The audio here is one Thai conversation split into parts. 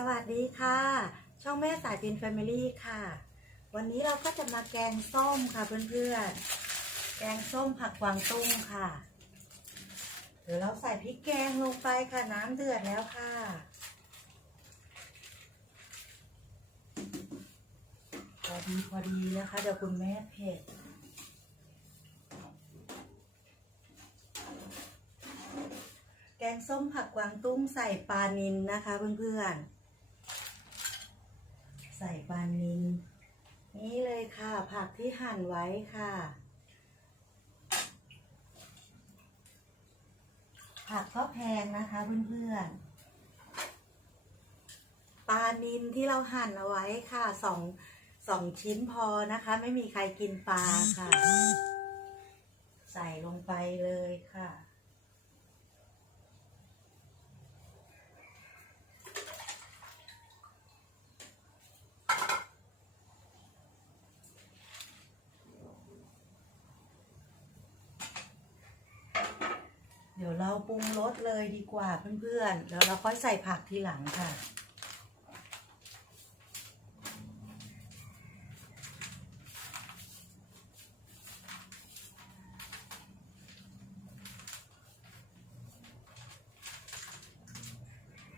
สวัสดีค่ะ ช่องแม่สายจินแฟมิลี่ค่ะ วันนี้เราก็จะมาแกงส้มค่ะเพื่อนๆ แกงส้มผักกวางตุ้งค่ะ เดี๋ยวเราใส่พริกแกงลงไปค่ะน้ำเดือดแล้วค่ะ พอดีพอดีนะคะเดี๋ยวคุณแม่เผ็ดแกงส้มผักกวางตุ้งใส่ปลานิลนะคะเพื่อนๆ ใส่ปลานิลนี่เลยค่ะ ผักที่หั่นไว้ค่ะ ผักก็แพงนะคะเพื่อนๆปลานิลที่เราหั่นเอาไว้ค่ะสองสองชิ้นพอนะคะ ไม่มีใครกินปลาค่ะ ใส่ลงไปเลยค่ะ เดี๋ยวเรา ปรุงรสเลยดีกว่าเพื่อนๆ แล้วเราค่อยใส่ผักทีหลังค่ะ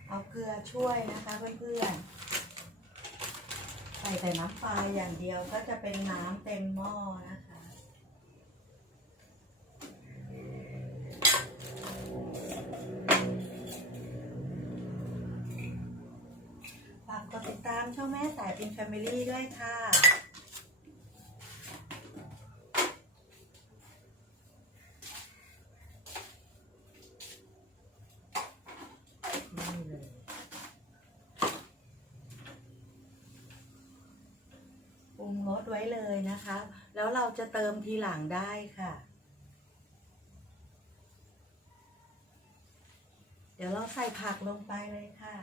เอาเกลือช่วยนะคะเพื่อนๆใส่แต่น้ำปลาอย่างเดียวก็จะเป็นน้ำเต็มหม้อนะคะ กดติดตามช่องแม่สายเป็นแฟมิลี่ด้วยค่ะ ปรุงรสไว้เลยนะคะ แล้วเราจะเติมทีหลังได้ค่ะเดี๋ยวเราใส่ผักลงไปเลยค่ะ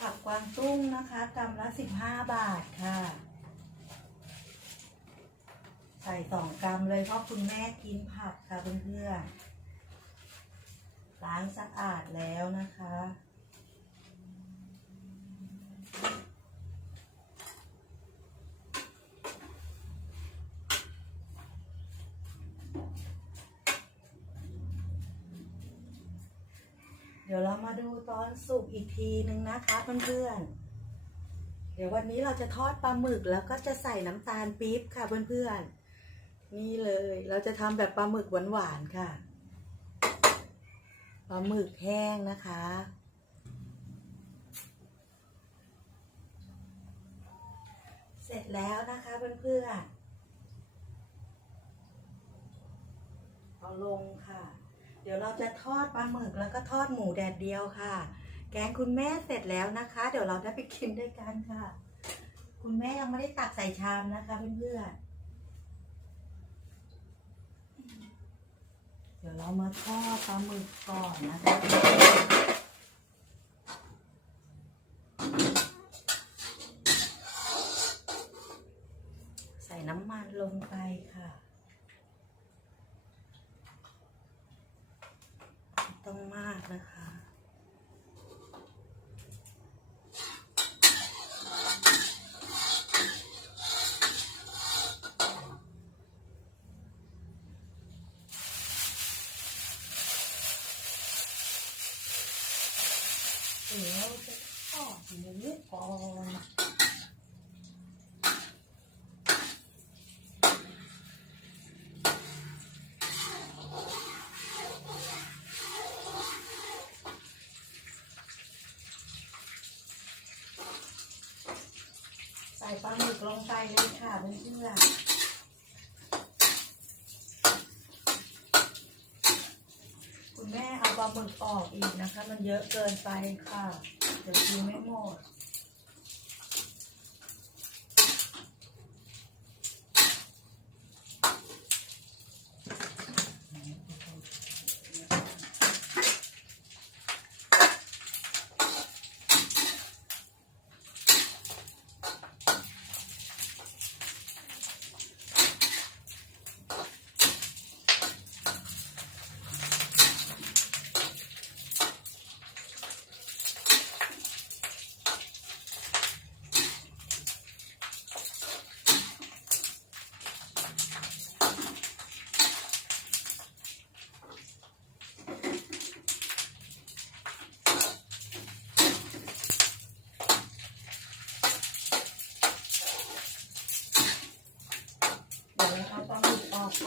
ผักกวางตุ้งนะคะกำละสิบห้าบาทค่ะ ใส่สองกรัมเลยเพราะคุณแม่กินผักค่ะเพื่อนๆล้างสะอาดแล้วนะคะ ดี๋ยวเรามาดูตอนสุกอีกทีนึงนะคะเพื่อนๆ เดี๋ยววันนี้เราจะทอดปลาหมึกแล้วก็จะใส่น้ำตาลปี๊บค่ะเพื่อนๆ นี่เลยเราจะทำแบบปลาหมึกหวานๆค่ะ ปลาหมึกแห้งนะคะเสร็จแล้วนะคะเพื่อนๆ เอาลงค่ะ ดี๋ยวเราจะทอดปลาหมึกแล้วก็ทอดหมูแดดเดียวค่ะ แกงคุณแม่เสร็จแล้วนะคะ เดี๋ยวเราได้ไปกินด้วยกันค่ะ คุณแม่ยังไม่ได้ตักใส่ชามนะคะเพื่อนๆเดี๋ยวเรามาทอดปลาหมึกก่อนนะคะ ใส่น้ำมันลงไปค่ะ ไม่ต้องมากนะคะ เดี๋ยวจะทอดหมูก่อน ใส่ปลาหมึกลงไปเลยค่ะเพื่อนๆคุณแม่เอาปลาหมึกออกอีกนะคะ มันเยอะเกินไปค่ะ เดี๋ยวกินไม่หมด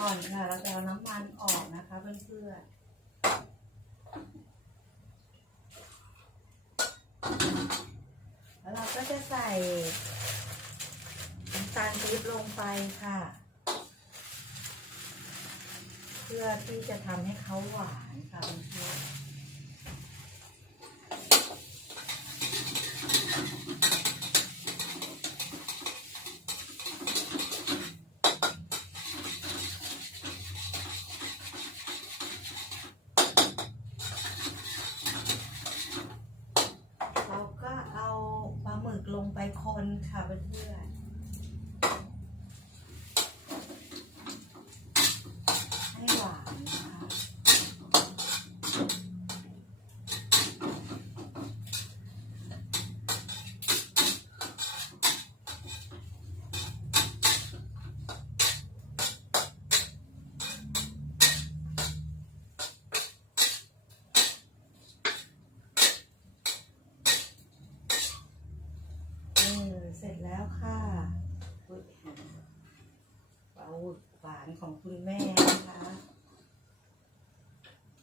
เอนค่ะ เราจะเอาน้ำมันออกนะคะเพื่อนๆ แล้วเรา ก็จะใส่น้ำตาลปี๊บลงไปค่ะ เพื่อที่จะทำให้เขาหวานค่ะเพื่อนๆ เราก็เอาปลาหมึกลง ไปคนค่ะเพื่อน ของคุณแม่นะคะ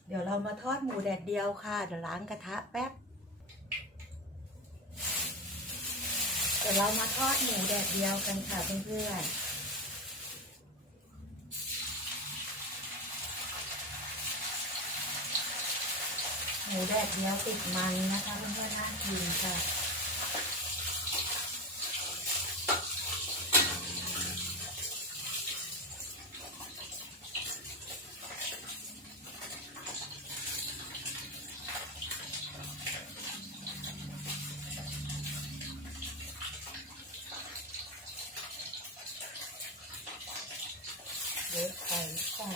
เดี๋ยวเรามาทอดหมูแดดเดียวค่ะ เดี๋ยวล้างกระทะแป๊บ เดี๋ยวเรามาทอดหมูแดดเดียวกันค่ะเพื่อนๆหมูแดดเดียวติดมันนะคะเพื่อนๆน่ากินค่ะ เดี๋ยวไข่ใส่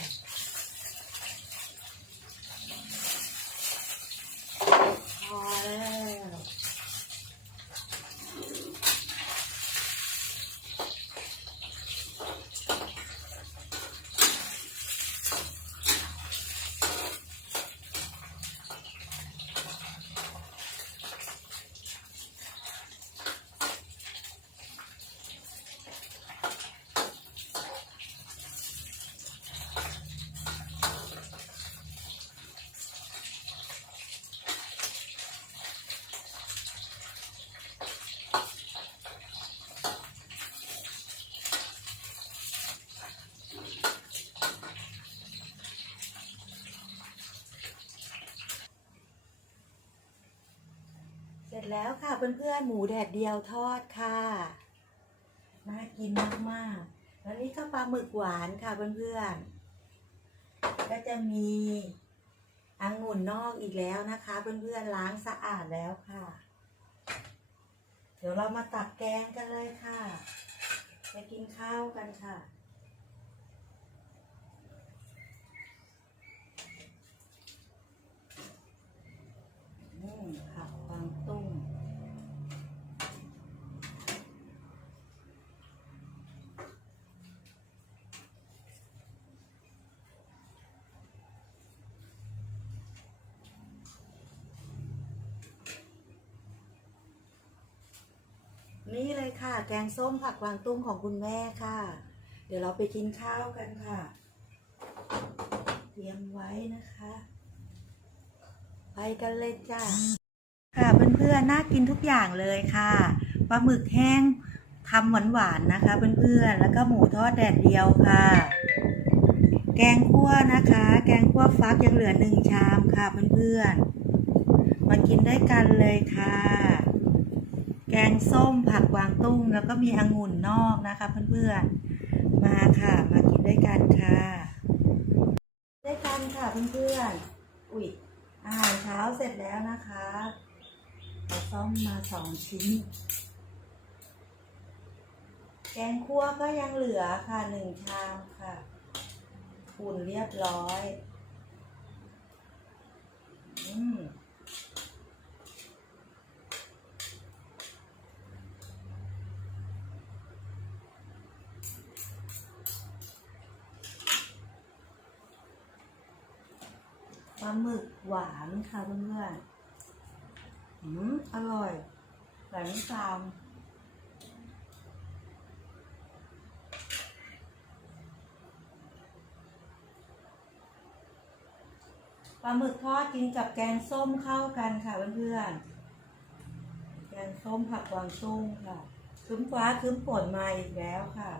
พอแล้ว เสร็ จแล้วค่ะเพื่อนๆ หมูแดดเดียวทอดค่ะ น่ากินมากๆ แล้วนี่ก็ปลาหมึกหวานค่ะเพื่อนๆ ก็จะมีองุ่นนอกอีกแล้วนะคะ เพื่อนๆ ล้างสะอาดแล้วค่ะ เดี๋ยวเรามาตักแกงกันเลยค่ะ ไปกินข้าวกันค่ะอืมผักกวางตุ้ง นี่เลยค่ะ แกงส้มผักกวางตุ้งของคุณแม่ค่ะ เดี๋ยวเราไปกินข้าวกันค่ะ เตรียมไว้นะคะ ไปกันเลยจ้าค่ะเพื่อนๆน่ากินทุกอย่างเลยค่ะปลาหมึกแห้งทำหวานๆนะคะ เพื่อนๆแล้วก็หมูทอดแดดเดียวค่ะ แกงคั่วนะคะ แกงคั่วฟักยังเหลือหนึ่งชามค่ะเพื่อนๆมากินได้กันเลยค่ะ แกงส้มผักกวางตุ้ง แล้วก็มีองุ่นนอกนะคะเพื่อนๆ มาค่ะ มากินด้วยกันค่ะ ด้วยกันค่ะเพื่อนๆ อุ๊ยอาหารเช้าเสร็จแล้วนะคะเราซ่อมมาสองชิ้น แกงคั่วก็ยังเหลือค่ะหนึ่งชามค่ะอุ่นเรียบร้อย อืม หวานค่ะเพื่อนๆอืมอร่อยใส่น้ำตาลปลาหมึกทอดกินกับแกงส้มเข้ากันค่ะเพื่อนแกงส้มผักกวางตุ้งค่ะ คืมฟ้าคืมฝนมาอีกแล้วค่ะ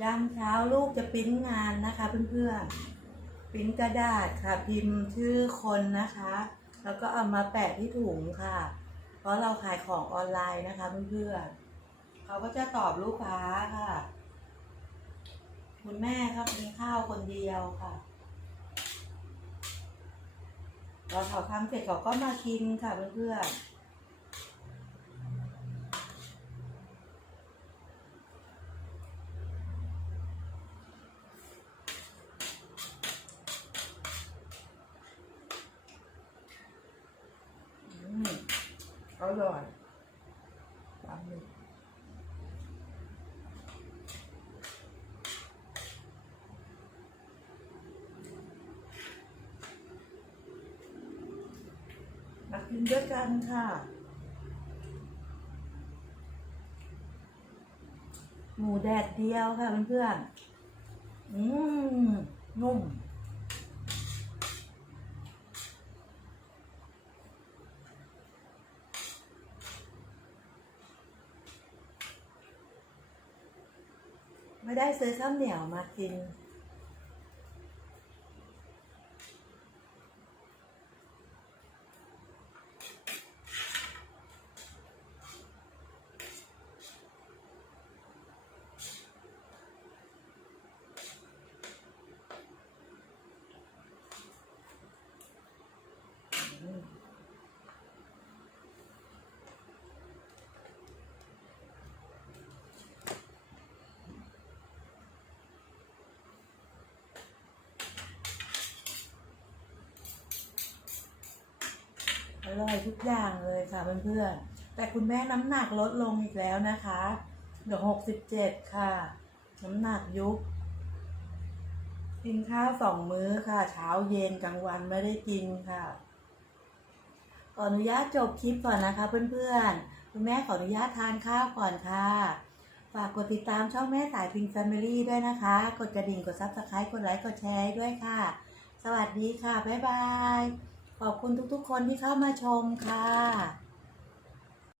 ยามเช้าลูกจะปริ้นงานนะคะเพื่อนๆปริ้นกระดาษค่ะ พิมพ์ชื่อคนนะคะ แล้วก็เอามาแปะที่ถุงค่ะ เพราะเราขายของออนไลน์นะคะเพื่อนๆเขาก็จะตอบลูกค้าค่ะ คุณแม่เขากินข้าวคนเดียวค่ะพอเขาทำเสร็จเขาก็มากินค่ะเพื่อนๆ อืมอร่อยปลาหมึกมา กินด้วยกันค่ะ หมูแดดเดียวค่ะเพื่อนๆอืมนุ่มไม่ได้ซื้อข้าวเหนียวมากิน อร่อยทุกอย่างเลยค่ะเพื่อนๆ แต่คุณแม่น้ำหนักลดลงอีกแล้วนะคะเหลือหกสิบเจ็ดค่ะ น้ำหนักยุบกินข้าวสองมื้อค่ะ เช้าเย็นกลางวันไม่ได้กินค่ะขออนุญาตจบคลิปก่อนนะคะเพื่อนๆ คุณแม่ขออนุญาตทานข้าวก่อนค่ะ ฝากกดติดตามช่องแม่สายพิงแฟมิลี่ด้วยนะคะ กดกระดิ่ง กดซับสไครต์กดไลค์ กดแชร์ด้วยค่ะ สวัสดีค่ะ บ๊ายบาย ขอบคุณทุกๆ คนที่เข้ามาชมค่ะ